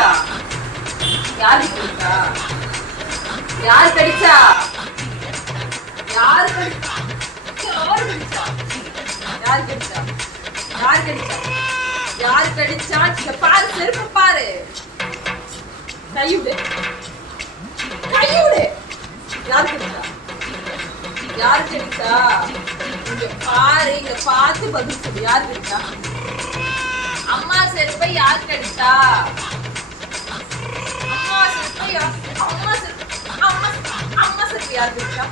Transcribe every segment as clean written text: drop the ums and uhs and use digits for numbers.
கடிச்சா? யாரு கடிச்சா? யார் கடிச்சா? யார் கடிச்சா? யார் கடிச்சா? யார் கடிச்சா? யார் கடிச்சா? யார் கடிச்சா? இங்க பாரு, செருப்பு பாரு. கையுடு, கையுடு. யார் கடிச்சா? யார் கடிச்சா? இங்க பாரு, இங்க பார்த்து பதில் சொல்லு. யார் கடிச்சா? அம்மா செருப்பை யார் கடிச்சா? அம்மா செருப்பை யார்? அம்மா செருப்பு, அம்மா செருப்பு யார் கடிச்சா?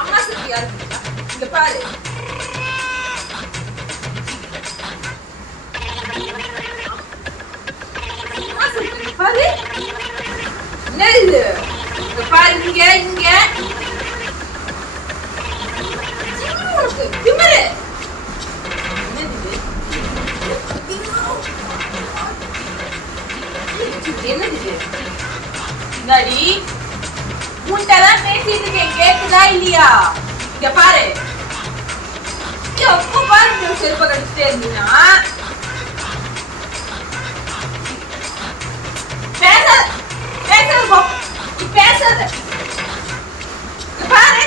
அம்மா செருப்பு யார் கடிச்சா? இங்க பாரு. அம்மா செருப்பு பாரு. என்ன இது? இங்க பாரு, இங்க இங்க திமிரு. என்னது? நடி உன்கிட்டதான் பேசிட்டு இருக்கேன், கேக்குதா இல்லையா? இங்க பாரு, எப்ப பாரு செருப்ப கடிச்சிட்டே இருந்தீங்கன்னா பேசாத, பேசாத, பேசாத. பாரு,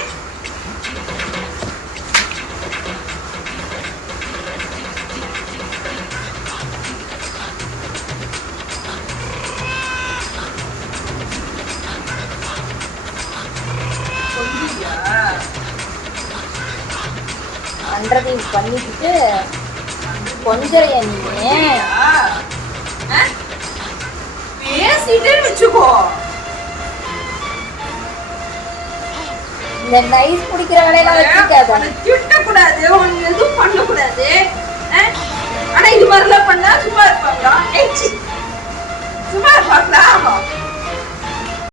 அன்றதையும் பண்ணிக்கிட்டு கொஞ்சரையா நீ பேசிட்டே வச்சுக்கோ. இந்த நைஸ் குடிக்கிற வேலையெல்லாம் வச்சுக்காத. திட்டக்கூடாது, ஒண்ணு எதுவும் பண்ணக்கூடாது.